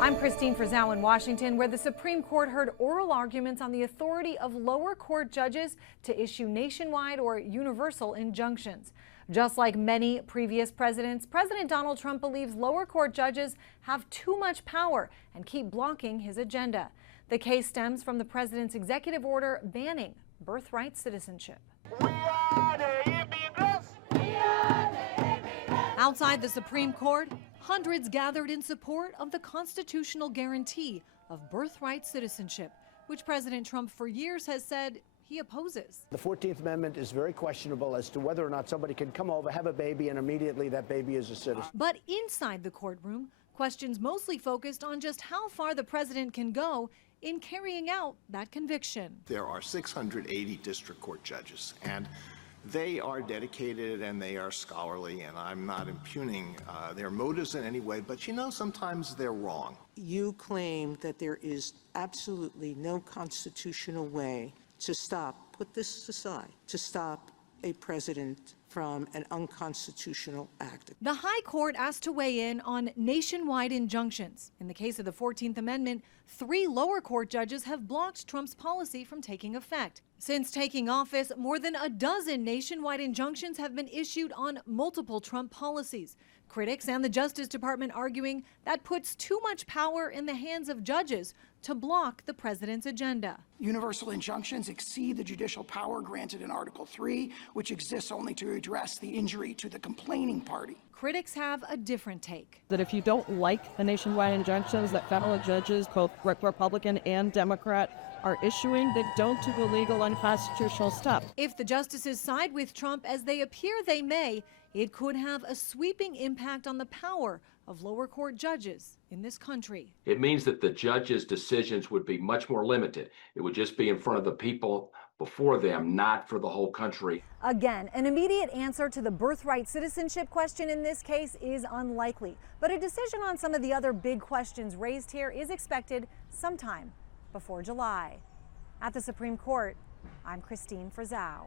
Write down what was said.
I'm Christine Frizzau in Washington, where the Supreme Court heard oral arguments on the authority of lower court judges to issue nationwide or universal injunctions. Just like many previous presidents, President Donald Trump believes lower court judges have too much power and keep blocking his agenda. The case stems from the president's executive order banning birthright citizenship. Outside the Supreme Court, hundreds gathered in support of the constitutional guarantee of birthright citizenship, which President Trump for years has said he opposes. The 14th Amendment is very questionable as to whether or not somebody can come over, have a baby, and immediately that baby is a citizen. But inside the courtroom, questions mostly focused on just how far the president can go in carrying out that conviction. There are 680 district court judges, and they are dedicated and they are scholarly, and I'm not impugning their motives in any way, but sometimes they're wrong. You claim that there is absolutely no constitutional way to put this aside, to stop a president from an unconstitutional act. The High Court asked to weigh in on nationwide injunctions. In the case of the 14th Amendment, 3 lower court judges have blocked Trump's policy from taking effect. Since taking office, more than a dozen nationwide injunctions have been issued on multiple Trump policies. Critics and the Justice Department arguing that puts too much power in the hands of judges to block the president's agenda. Universal injunctions exceed the judicial power granted in Article 3, which exists only to address the injury to the complaining party. Critics have a different take. That if you don't like the nationwide injunctions that federal judges, both Republican and Democrat, are issuing, that don't do illegal, unconstitutional stuff. If the justices side with Trump, as they appear they may, it could have a sweeping impact on the power of lower court judges in this country. It means that the judges' decisions would be much more limited. It would just be in front of the people before them, not for the whole country. Again, an immediate answer to the birthright citizenship question in this case is unlikely, but a decision on some of the other big questions raised here is expected sometime before July. At the Supreme Court, I'm Christine Frizzau.